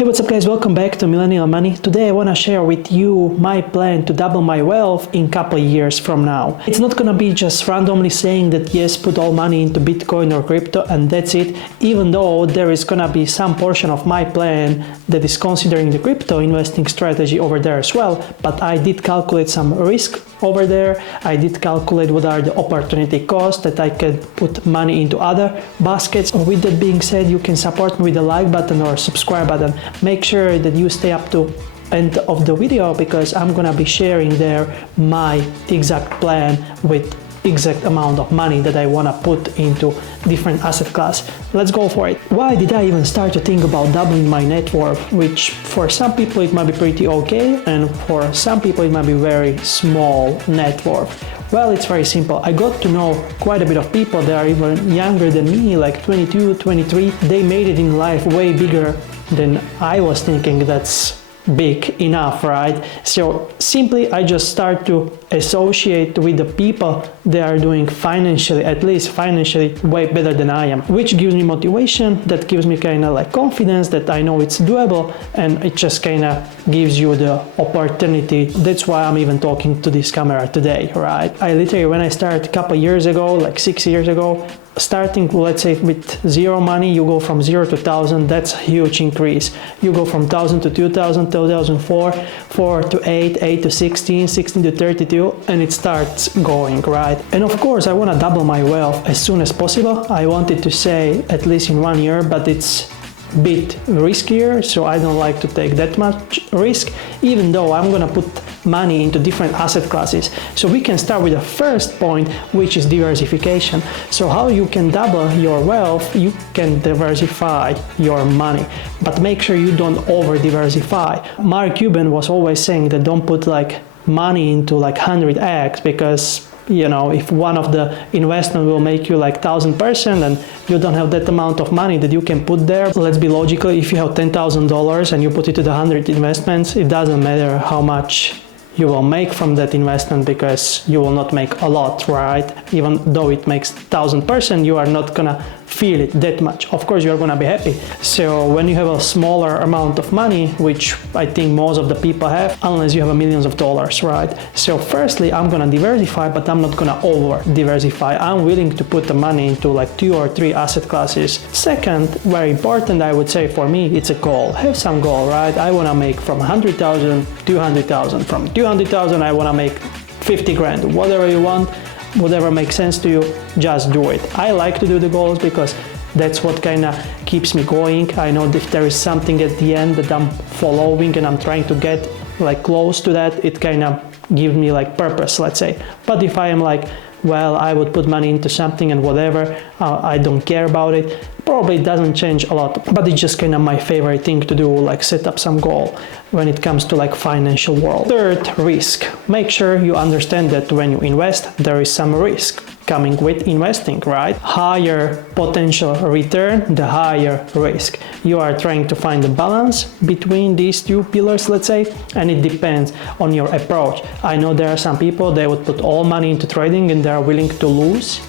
Hey, what's up guys, welcome back to Millennial Money. Today I want to share with you my plan to double my wealth in couple years from now. It's not gonna be just randomly saying that yes, put all money into Bitcoin or crypto and that's it, even though there is gonna be some portion of my plan that is considering the crypto investing strategy over there as well, but I did calculate some risk over there. I did calculate what are the opportunity costs that I can put money into other baskets. With that being said, you can support me with the like button or subscribe button. Make sure that you stay up to end of the video because I'm gonna be sharing there my exact plan with exact amount of money that I wanna put into different asset class. Let's go for it. Why did I even start to think about doubling my net worth, which for some people it might be pretty okay and for some people it might be very small net worth? Well, it's very simple. I got to know quite a bit of people that are even younger than me, like 22, 23. They made it in life way bigger than I was thinking that's big enough, right? So simply I just start to associate with the people that are doing financially, at least financially, way better than I am, which gives me motivation, that gives me kind of like confidence that I know it's doable, and it just kind of gives you the opportunity. That's why I'm even talking to this camera today, right? I literally, when I started a couple years ago, like 6 years ago, starting, let's say, with zero money, you go from 0 to 1,000. That's a huge increase. You go from 1,000 to 2,000, 2004, 4 to 8, 8 to 16, 16 to 32, and it starts going, right? And of course, I want to double my wealth as soon as possible. I wanted to say at least in 1 year, but it's a bit riskier, so I don't like to take that much risk, even though I'm gonna put money into different asset classes. So we can start with the first point, which is diversification. So how you can double your wealth, you can diversify your money, but make sure you don't over diversify. Mark Cuban was always saying that don't put like money into like 100x, because you know, if one of the investment will make you like 1,000% and you don't have that amount of money that you can put there. Let's be logical. If you have $10,000 and you put it to the 100 investments, it doesn't matter how much you will make from that investment because you will not make a lot, right? Even though it makes 1,000%, you are not gonna feel it that much. Of course, you're gonna be happy. So when you have a smaller amount of money, which I think most of the people have, unless you have millions of dollars, right? So firstly, I'm gonna diversify, but I'm not gonna over diversify. I'm willing to put the money into like 2 or 3 asset classes. Second, very important, I would say for me, it's a goal. Have some goal, right? I wanna make from 100,000, 200,000. From 200,000, I wanna make 50 grand. Whatever you want, whatever makes sense to you, just do it. I like to do the goals because that's what kind of keeps me going. I know if there is something at the end that I'm following and I'm trying to get like close to that, it kind of gives me like purpose, let's say. But if I am like, well, I would put money into something and whatever, I don't care about it, probably it doesn't change a lot, but it's just kind of my favorite thing to do, like set up some goal when it comes to like financial world. Third, risk. Make sure you understand that when you invest, there is some risk coming with investing, right? Higher potential return, the higher risk. You are trying to find a balance between these two pillars, let's say, and it depends on your approach. I know there are some people, they would put all money into trading and they are willing to lose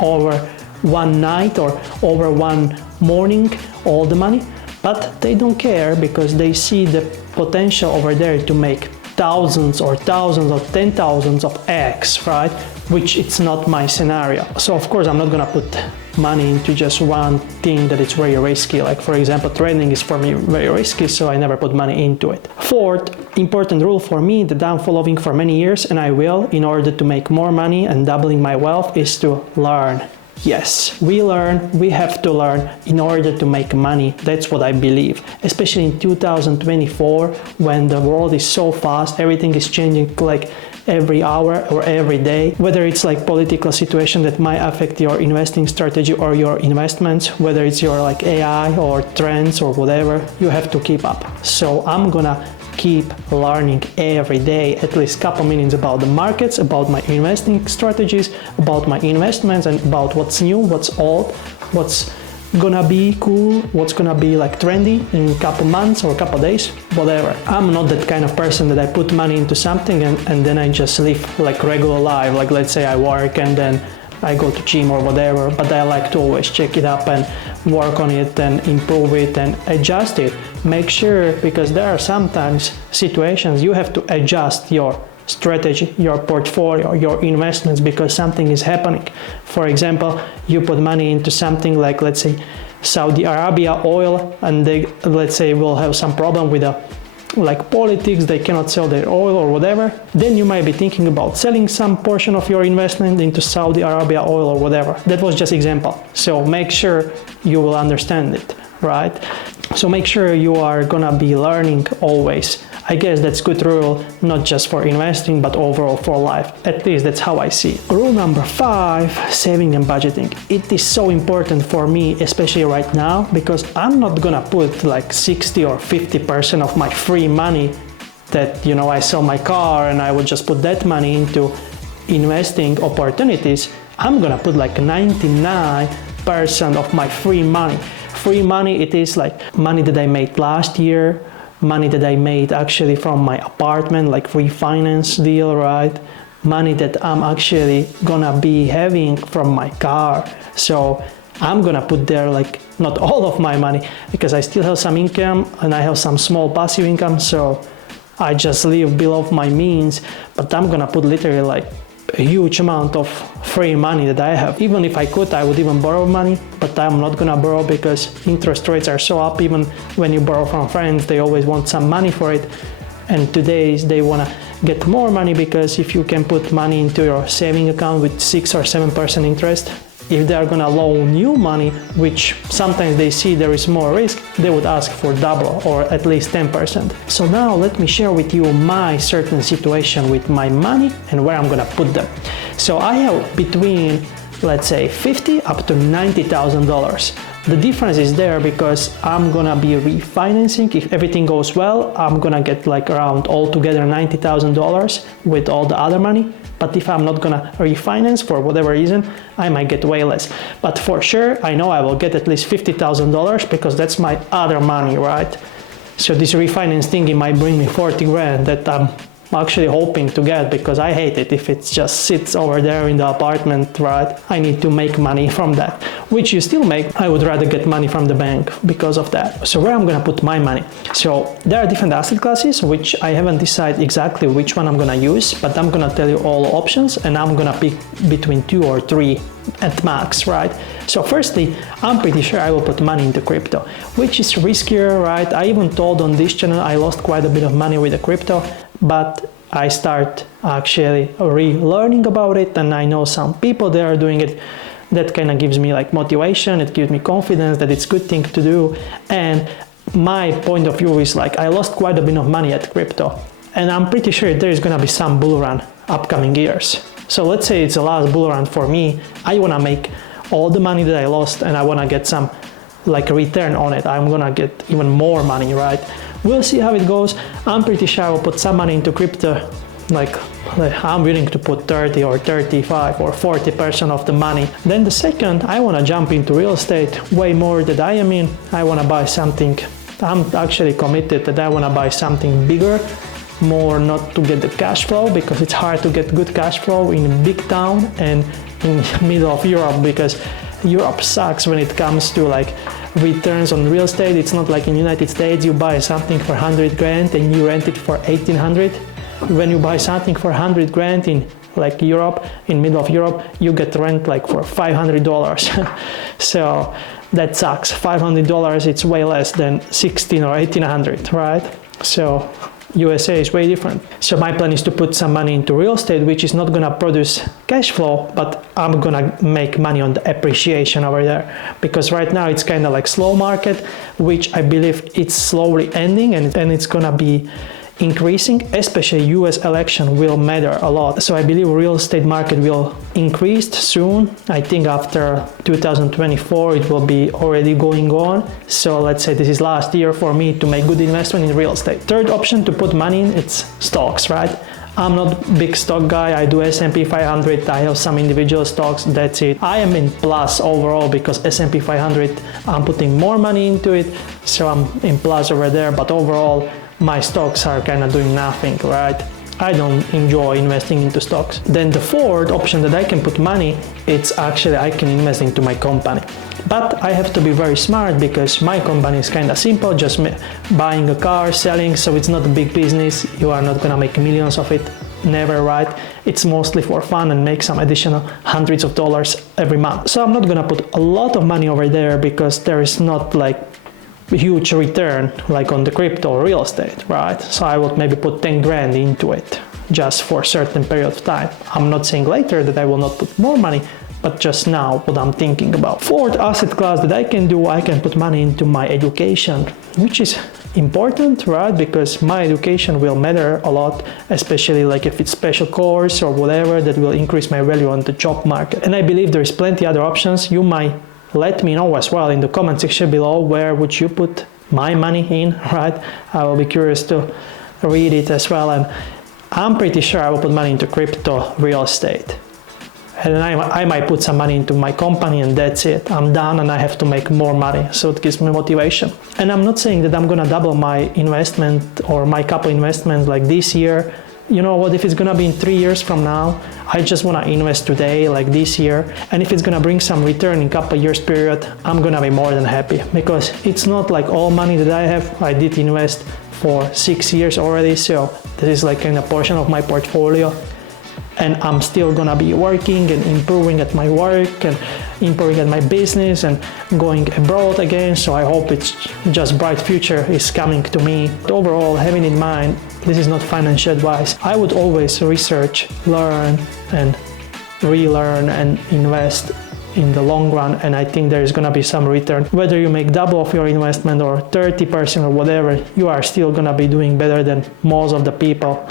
over one night or over one morning all the money, but they don't care because they see the potential over there to make thousands or 10,000s of X, right? Which it's not my scenario. So of course I'm not gonna put money into just one thing that is very risky. Like for example, trading is for me very risky, so I never put money into it. Fourth important rule for me that I'm following for many years, and I will in order to make more money and doubling my wealth, is to learn. Yes, we have to learn in order to make money. That's what I believe, especially in 2024 when the world is so fast, everything is changing like every hour or every day, whether it's like political situation that might affect your investing strategy or your investments, whether it's your like AI or trends or whatever, you have to keep up. So I'm gonna keep learning every day, at least a couple minutes about the markets, about my investing strategies, about my investments, and about what's new, what's old, what's gonna be cool, what's gonna be like trendy in a couple months or a couple days, whatever. I'm not that kind of person that I put money into something and then I just live like regular life. Like let's say I work and then I go to gym or whatever, but I like to always check it up and work on it and improve it and adjust it. make sure, because there are sometimes situations you have to adjust your strategy, your portfolio, your investments, because something is happening. For example, you put money into something like, let's say, Saudi Arabia oil, and they, let's say, will have some problem with like politics, they cannot sell their oil or whatever, then you might be thinking about selling some portion of your investment into Saudi Arabia oil or whatever. That was just example. So make sure you will understand it, right? So make sure you are gonna be learning always. I guess that's good rule, not just for investing, but overall for life. At least that's how I see it. Rule number 5, saving and budgeting. It is so important for me, especially right now, because I'm not gonna put like 60 or 50% of my free money that, you know, I sell my car and I would just put that money into investing opportunities. I'm gonna put like 99% of my free money. Free money, it is like money that I made last year, money that I made actually from my apartment, like refinance deal, right? Money that I'm actually gonna be having from my car. So I'm gonna put there like not all of my money, because I still have some income and I have some small passive income, so I just live below my means, but I'm gonna put literally like a huge amount of free money that I have. Even if I could, I would even borrow money, but I'm not gonna borrow because interest rates are so up. Even when you borrow from friends, they always want some money for it. And today they wanna get more money, because if you can put money into your saving account with 6 or 7% interest, if they are gonna loan you money, which sometimes they see there is more risk, they would ask for double or at least 10%. So now let me share with you my certain situation with my money and where I'm gonna put them. So I have between, let's say, $50,000 up to $90,000. The difference is there because I'm gonna be refinancing. If everything goes well, I'm gonna get like around altogether $90,000 with all the other money. But if I'm not gonna refinance for whatever reason, I might get way less. But for sure, I know I will get at least $50,000 because that's my other money, right? So this refinance thingy might bring me 40 grand that I'm actually hoping to get, because I hate it if it just sits over there in the apartment, right? I need to make money from that, which you still make. I would rather get money from the bank because of that. So where I'm gonna put my money? So there are different asset classes, which I haven't decided exactly which one I'm gonna use, but I'm gonna tell you all options and I'm gonna pick between 2 or 3 at max, right? So firstly, I'm pretty sure I will put money into crypto, which is riskier, right? I even told on this channel I lost quite a bit of money with the crypto, but I start actually relearning about it, and I know some people that are doing it. That kind of gives me like motivation, it gives me confidence that it's a good thing to do. And my point of view is like I lost quite a bit of money at crypto, and I'm pretty sure there is gonna be some bull run upcoming years. So let's say it's the last bull run for me. I wanna make all the money that I lost and I wanna get some like return on it. I'm gonna get even more money, right? We'll see how it goes. I'm pretty sure I will put some money into crypto. Like I'm willing to put 30 or 35 or 40% of the money. Then the second, I want to jump into real estate way more than I am in. I want to buy something. I'm actually committed that I want to buy something bigger, more not to get the cash flow, because it's hard to get good cash flow in a big town and in the middle of Europe, because Europe sucks when it comes to like returns on real estate. It's not like in the United States, you buy something for 100 grand and you rent it for 1800. When you buy something for 100 grand in like Europe, in middle of Europe, you get rent like for $500. So that sucks. $500, it's way less than 16 or 1800, right? So USA is way different. So my plan is to put some money into real estate, which is not gonna produce cash flow, but I'm gonna make money on the appreciation over there. Because right now it's kind of like slow market, which I believe it's slowly ending, and it's gonna be increasing, especially US election will matter a lot. So I believe real estate market will increase soon. I think after 2024 it will be already going on. So let's say this is last year for me to make good investment in real estate. Third option to put money in, it's stocks, right? I'm not a big stock guy. I do S&P 500. I have some individual stocks. That's it. I am in plus overall because S&P 500, I'm putting more money into it. So I'm in plus over there, but overall, my stocks are kind of doing nothing, right? I don't enjoy investing into stocks. Then the fourth option that I can put money, it's actually I can invest into my company. But I have to be very smart because my company is kind of simple, just buying a car, selling, so it's not a big business. You are not gonna make millions of it, never, right? It's mostly for fun and make some additional hundreds of dollars every month. So I'm not gonna put a lot of money over there because there is not like huge return like on the crypto or real estate, right? So I would maybe put 10 grand into it just for a certain period of time. I'm not saying later that I will not put more money, but just now what I'm thinking about. Fourth asset class that I can do, I can put money into my education, which is important, right? Because my education will matter a lot, especially like if it's special course or whatever that will increase my value on the job market. And I believe there is plenty other options. You might let me know as well in the comment section below, where would you put my money in, right? I will be curious to read it as well. And I'm pretty sure I will put money into crypto, real estate. And then I might put some money into my company and that's it. I'm done and I have to make more money. So it gives me motivation. And I'm not saying that I'm gonna double my investment or my couple investments like this year. You know what, if it's gonna be in 3 years from now, I just wanna invest today, like this year. And if it's gonna bring some return in couple years period, I'm gonna be more than happy. Because it's not like all money that I have, I did invest for 6 years already. So this is like a portion of my portfolio. And I'm still gonna be working and improving at my work and improving at my business and going abroad again. So I hope it's just bright future is coming to me. But overall, having in mind, this is not financial advice. I would always research, learn and relearn and invest in the long run. And I think there is gonna be some return. Whether you make double of your investment or 30% or whatever, you are still gonna be doing better than most of the people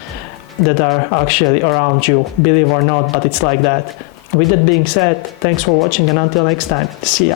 that are actually around you, believe or not, but it's like that. With that being said, thanks for watching and until next time, see ya.